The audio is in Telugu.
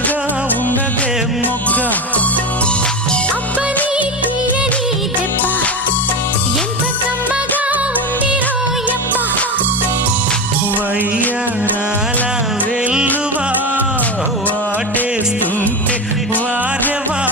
తెల్లగా ఉన్నదే మొగ్గ అబ్బని తీయని దెబ్బ ఎంత కమ్మగా ఉంది రోయప్ప వయ్యారాల వెల్లువా వాటేస్తుంటే వారెవా